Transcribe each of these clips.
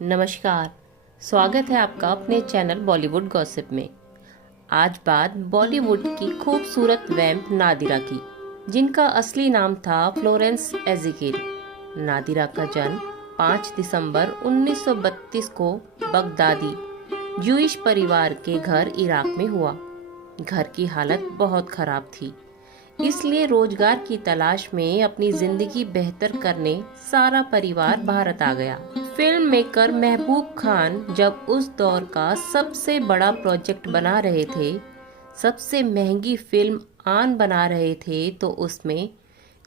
नमस्कार। स्वागत है आपका अपने चैनल बॉलीवुड गॉसिप में। आज बात बॉलीवुड की खूबसूरत वैम्प नादिरा की, जिनका असली नाम था फ्लोरेंस एज़ेकिएल। नादिरा का जन्म 5 दिसंबर 1932 को बगदादी जूइश परिवार के घर इराक में हुआ। घर की हालत बहुत खराब थी, इसलिए रोजगार की तलाश में अपनी जिंदगी बेहतर करने सारा परिवार भारत आ गया। फिल्म मेकर महबूब खान जब उस दौर का सबसे बड़ा प्रोजेक्ट बना रहे थे, सबसे महंगी फिल्म आन बना रहे थे, तो उसमें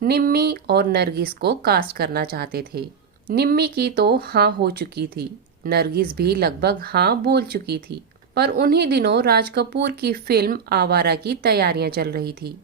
निम्मी और नरगिस को कास्ट करना चाहते थे। निम्मी की तो हाँ हो चुकी थी, नरगिस भी लगभग हाँ बोल चुकी थी। पर उन्हीं दिनों राज कपूर की फिल्म आवारा की तैयारियां चल रही थी।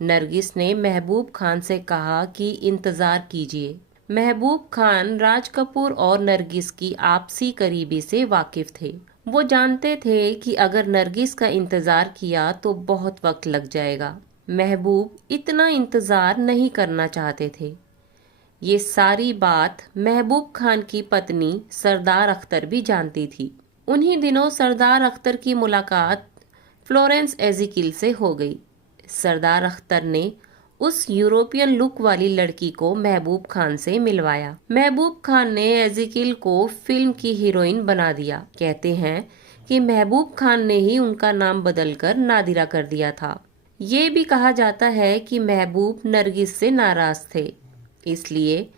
नरगिस ने महबूब खान से कहा कि इंतजार कीजिए। महबूब खान राज कपूर और नरगिस की आपसी करीबी से वाकिफ थे। वो जानते थे कि अगर नरगिस का इंतजार किया तो बहुत वक्त लग जाएगा। महबूब इतना इंतजार नहीं करना चाहते थे। ये सारी बात महबूब खान की पत्नी सरदार अख्तर भी जानती थी। उन्हीं दिनों सरदार अख्तर की मुलाकात फ्लोरेंस एज़ेकिएल से हो गई। सरदार अख्तर ने उस यूरोपियन लुक वाली लड़की को महबूब खान से मिलवाया। महबूब खान ने एज़ेकिएल को फिल्म की हीरोइन बना दिया। कहते हैं कि महबूब खान ने ही उनका नाम बदलकर नादिरा कर दिया था। ये भी कहा जाता है कि महबूब नरगिस से नाराज थे, इसलिए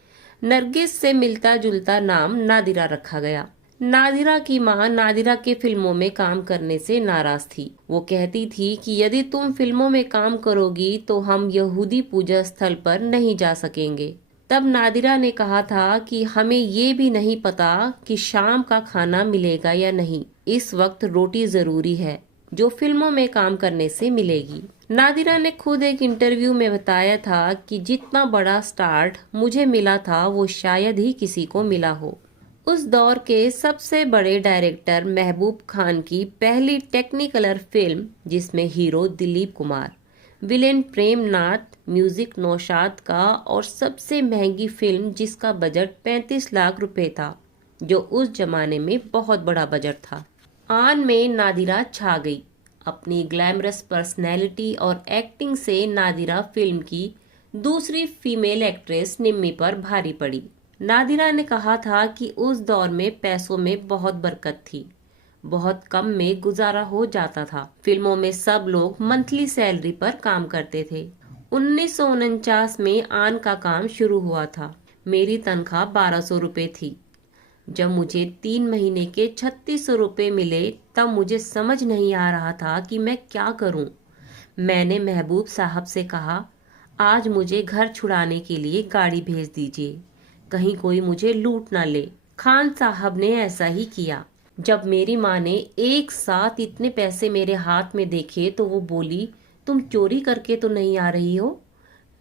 नरगिस से मिलता जुलता नाम नादिरा रखा गया। नादिरा की मां नादिरा के फिल्मों में काम करने से नाराज थी। वो कहती थी कि यदि तुम फिल्मों में काम करोगी तो हम यहूदी पूजा स्थल पर नहीं जा सकेंगे। तब नादिरा ने कहा था कि हमें ये भी नहीं पता कि शाम का खाना मिलेगा या नहीं। इस वक्त रोटी जरूरी है, जो फिल्मों में काम करने से मिलेगी। नादिरा ने खुद एक इंटरव्यू में बताया था कि जितना बड़ा स्टार्ट मुझे मिला था वो शायद ही किसी को मिला हो। उस दौर के सबसे बड़े डायरेक्टर महबूब खान की पहली टेक्निकलर फिल्म, जिसमें hero Dilip Kumar, villain Premnath, music Naushad का, और सबसे महंगी फिल्म जिसका बजट 35 लाख रुपए था, जो उस जमाने में बहुत बड़ा बजट था। आन में नादिरा छा गई। अपनी ग्लैमरस पर्सनैलिटी और एक्टिंग से नादिरा फिल्म की दूसरी फीमेल एक्ट्रेस निम्मी पर भारी पड़ी। नादिरा ने कहा था कि उस दौर में पैसों में बहुत बरकत थी, बहुत कम में गुजारा हो जाता था। फिल्मों में सब लोग मंथली सैलरी पर काम करते थे। 1949 में आन का काम शुरू हुआ था। मेरी तनख्वाह 1200 रुपये थी। जब मुझे 3 महीने के 3600 रुपये मिले, तब मुझे समझ नहीं आ रहा था कि मैं क्या करूं। मैंने महबूब साहब से कहा, आज मुझे घर छुड़ाने के लिए गाड़ी भेज दीजिए, कहीं कोई मुझे लूट ना ले। खान साहब ने ऐसा ही किया। जब मेरी माँ ने एक साथ इतने पैसे मेरे हाथ में देखे तो वो बोली, तुम चोरी करके तो नहीं आ रही हो।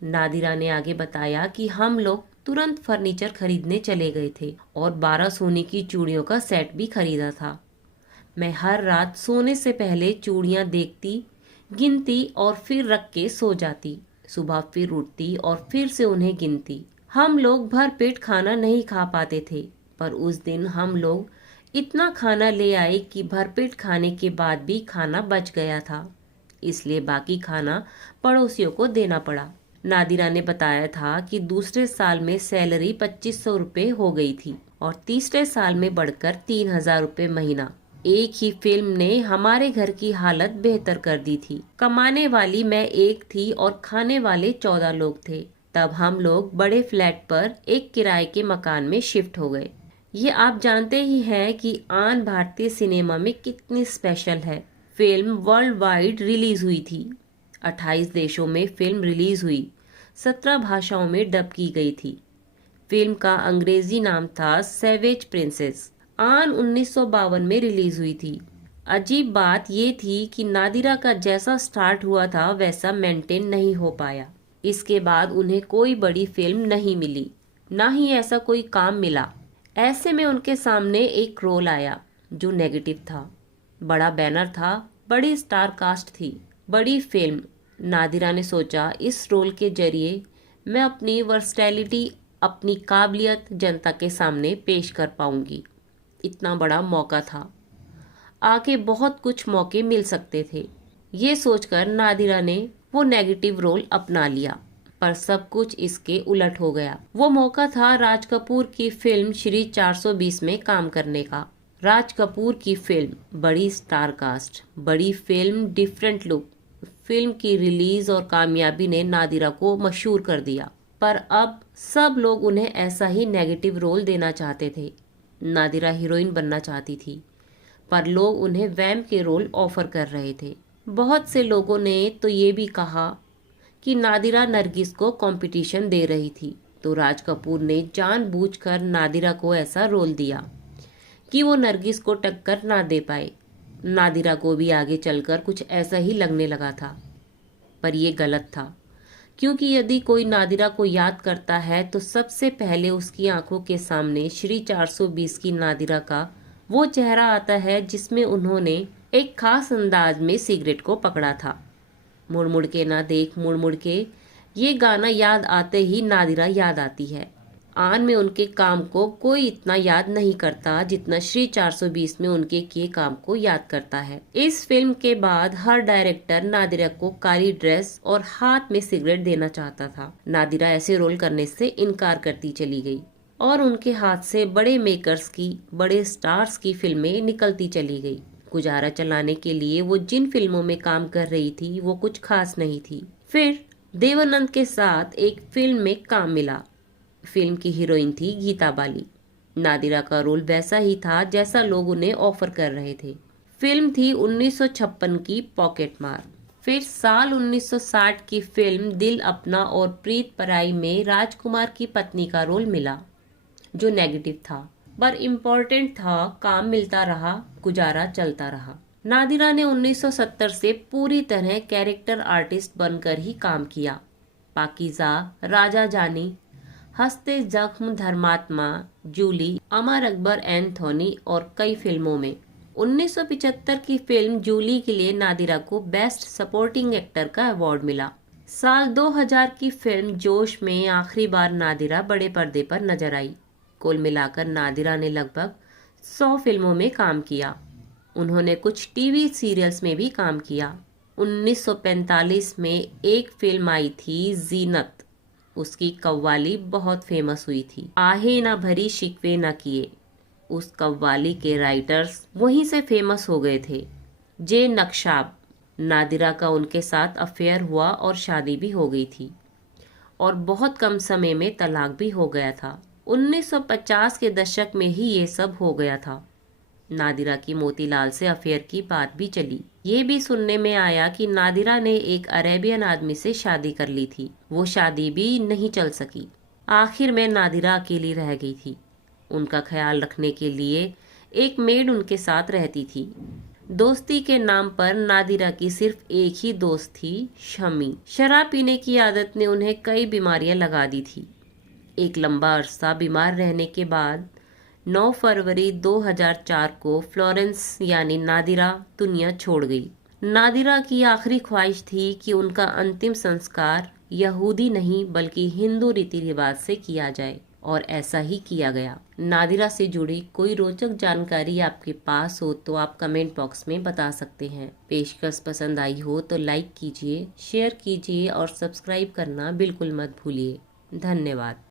नादिरा ने आगे बताया कि हम लोग तुरंत फर्नीचर खरीदने चले गए थे और 12 सोने की चूड़ियों का सेट भी खरीदा था। मैं हर रात सोने से पहले चूड़ियां देखती, गिनती और फिर रख के सो जाती। सुबह फिर उठती और फिर से उन्हें गिनती। हम लोग भर पेट खाना नहीं खा पाते थे, पर उस दिन हम लोग इतना खाना ले आए कि भरपेट खाने के बाद भी खाना बच गया था, इसलिए बाकी खाना पड़ोसियों को देना पड़ा। नादिरा ने बताया था कि दूसरे साल में सैलरी 2500 रुपये हो गई थी और तीसरे साल में बढ़कर 3000 रुपये महीना। एक ही फिल्म ने हमारे घर की हालत बेहतर कर दी थी। कमाने वाली मैं एक थी और खाने वाले 14 लोग थे। तब हम लोग बड़े फ्लैट पर एक किराए के मकान में शिफ्ट हो गए। ये आप जानते ही हैं कि आन भारतीय सिनेमा में कितनी स्पेशल है। फिल्म वर्ल्ड वाइड रिलीज हुई थी। 28 देशों में फिल्म रिलीज हुई। 17 भाषाओं में डब की गई थी। फिल्म का अंग्रेजी नाम था सैवेज प्रिंसेस। आन 1952 में रिलीज हुई थी। अजीब बात ये थी कि नादिरा का जैसा स्टार्ट हुआ था वैसा मेंटेन नहीं हो पाया। इसके बाद उन्हें कोई बड़ी फिल्म नहीं मिली, ना ही ऐसा कोई काम मिला। ऐसे में उनके सामने एक रोल आया जो नेगेटिव था। बड़ा बैनर था, बड़ी स्टार कास्ट थी, बड़ी फिल्म। नादिरा ने सोचा, इस रोल के जरिए मैं अपनी वर्सटैलिटी, अपनी काबिलियत जनता के सामने पेश कर पाऊंगी। इतना बड़ा मौका था, आगे बहुत कुछ मौके मिल सकते थे। ये सोचकर नादिरा ने वो नेगेटिव रोल अपना लिया, पर सब कुछ इसके उलट हो गया। वो मौका था राज कपूर की फिल्म श्री 420 में काम करने का। राज कपूर की फिल्म, बड़ी स्टार कास्ट, बड़ी फिल्म, डिफरेंट लुक। फिल्म की रिलीज और कामयाबी ने नादिरा को मशहूर कर दिया, पर अब सब लोग उन्हें ऐसा ही नेगेटिव रोल देना चाहते थे। नादिरा हीरोइन बनना चाहती थी, पर लोग उन्हें वैम्प के रोल ऑफर कर रहे थे। बहुत से लोगों ने तो ये भी कहा कि नादिरा नरगिस को कंपटीशन दे रही थी, तो राज कपूर ने जानबूझकर नादिरा को ऐसा रोल दिया कि वो नरगिस को टक्कर ना दे पाए। नादिरा को भी आगे चलकर कुछ ऐसा ही लगने लगा था, पर यह गलत था, क्योंकि यदि कोई नादिरा को याद करता है तो सबसे पहले उसकी आंखों के सामने श्री 420 की नादिरा का वो चेहरा आता है जिसमें उन्होंने एक खास अंदाज में सिगरेट को पकड़ा था। मुड़ मुड़ के ना देख मुड़ मुड़ के, ये गाना याद आते ही नादिरा याद आती है। आन में उनके काम को कोई इतना याद नहीं करता जितना श्री 420 में उनके किए काम को याद करता है। इस फिल्म के बाद हर डायरेक्टर नादिरा को काली ड्रेस और हाथ में सिगरेट देना चाहता था। नादिरा ऐसे रोल करने से इनकार करती चली गई और उनके हाथ से बड़े मेकर्स की, बड़े स्टार्स की फिल्में निकलती चली गई। गुजारा चलाने के लिए वो जिन फिल्मों में काम कर रही थी वो कुछ खास नहीं थी। फिर देवानंद के साथ एक फिल्म में काम मिला। फिल्म की हीरोइन थी गीता बाली। नादिरा का रोल वैसा ही था जैसा लोग उन्हें ऑफर कर रहे थे। फिल्म थी 1956 की पॉकेट मार। फिर साल 1960 की फिल्म दिल अपना और प्रीत पराई में राजकुमार की पत्नी का रोल मिला, जो नेगेटिव था, पर इम्पोर्टेंट था। काम मिलता रहा, गुजारा चलता रहा। नादिरा ने 1970 से पूरी तरह कैरेक्टर आर्टिस्ट बनकर ही काम किया। पाकीज़ा, राजा जानी, हंसते जख्म, धर्मात्मा, जूली, अमर अकबर, एंथोनी और कई फिल्मों में। 1975 की फिल्म जूली के लिए नादिरा को बेस्ट सपोर्टिंग एक्टर का अवार्ड मिला। साल 2000 की फिल्म जोश में आखिरी बार नादिरा बड़े पर्दे पर नजर आई। कुल मिलाकर नादिरा ने लगभग 100 फिल्मों में काम किया। उन्होंने कुछ टीवी सीरियल्स में भी काम किया। 1945 में एक फिल्म आई थी जीनत, उसकी कव्वाली बहुत फेमस हुई थी। आहे ना भरी शिकवे ना किए, उस कव्वाली के राइटर्स वहीं से फेमस हो गए थे। जे नक्शाब, नादिरा का उनके साथ अफेयर हुआ और शादी भी हो गई थी और बहुत कम समय में तलाक भी हो गया था। 1950 के दशक में ही ये सब हो गया था। नादिरा की मोतीलाल से अफेयर की बात भी चली। ये भी सुनने में आया कि नादिरा ने एक अरेबियन आदमी से शादी कर ली थी। वो शादी भी नहीं चल सकी। आखिर में नादिरा अकेली रह गई थी। उनका ख्याल रखने के लिए एक मेड उनके साथ रहती थी। दोस्ती के नाम पर नादिरा की सिर्फ एक ही दोस्त थी, शमी। शराब पीने की आदत ने उन्हें कई बीमारियां लगा दी थी। एक लंबा अरसा बीमार रहने के बाद 9 फरवरी 2004 को फ्लोरेंस यानी नादिरा दुनिया छोड़ गई। नादिरा की आखिरी ख्वाहिश थी कि उनका अंतिम संस्कार यहूदी नहीं बल्कि हिंदू रीति रिवाज से किया जाए, और ऐसा ही किया गया। नादिरा से जुड़ी कोई रोचक जानकारी आपके पास हो तो आप कमेंट बॉक्स में बता सकते हैं। पेशकश पसंद आई हो तो लाइक कीजिए, शेयर कीजिए और सब्सक्राइब करना बिल्कुल मत भूलिए। धन्यवाद।